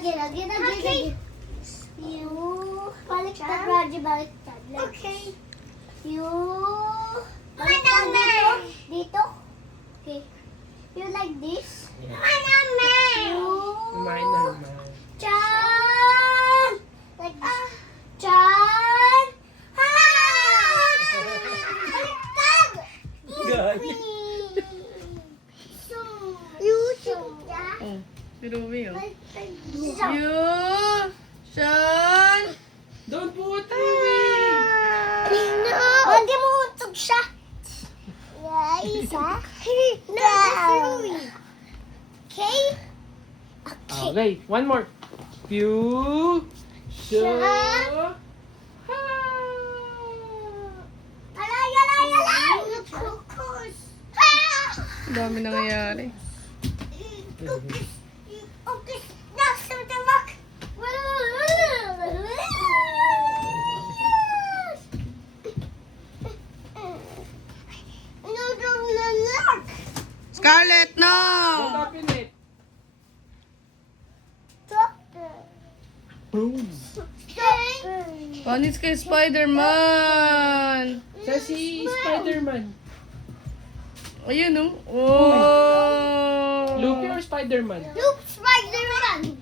Okay. You baliktad, Roger, baliktad. Okay. You baliktad dito. Dito. Okay. You like this? Yeah. You Minor. Chan. Like this. Chan. Baliktad. Gay. You Oh, si Rumi, oh. baliktad. You, Sean. Don't put away. No! Hindi mo utog siya. Isa. No, okay? Okay, one more. Pew. Siya. Alay, alay, alay! Focus. Ang dami nangyayari. Focus. Focus. Nasa tamak. No, don't look. Scarlett, Don't no! open it. Doctor. Boom. Panis kay Spider-Man. Sa si Spider-Man. Ayun, oh. Oh! Luffy or Spider-Man? Look, Spider-Man.